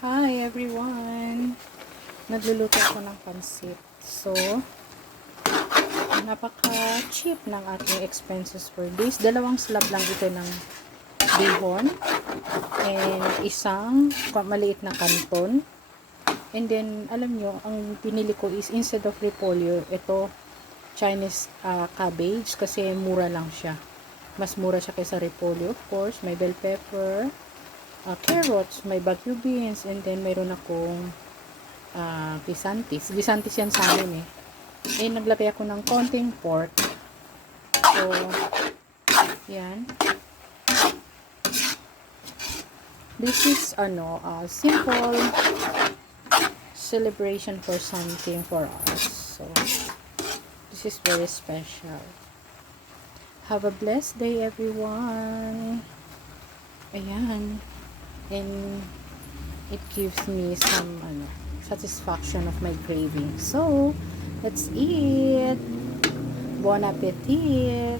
Hi everyone! Nagluluto ako ng pansit. So, napaka-cheap ng ating expenses for this. Dalawang slab lang ito ng bihon. And isang maliit na kanton. And then, alam nyo, ang pinili ko is instead of repolyo, ito Chinese cabbage kasi mura lang siya. Mas mura siya kaysa repolyo. Of course, may bell pepper, carrots, may bagu beans, and then mayroon akong pisantis. Pisantis yan sa amin eh. Eh, naglagay ako ng konting pork. So, yan. This is, simple celebration for something for us. So, this is very special. Have a blessed day, everyone. Ayan. And it gives me some satisfaction of my craving. So let's eat. Bon appetit.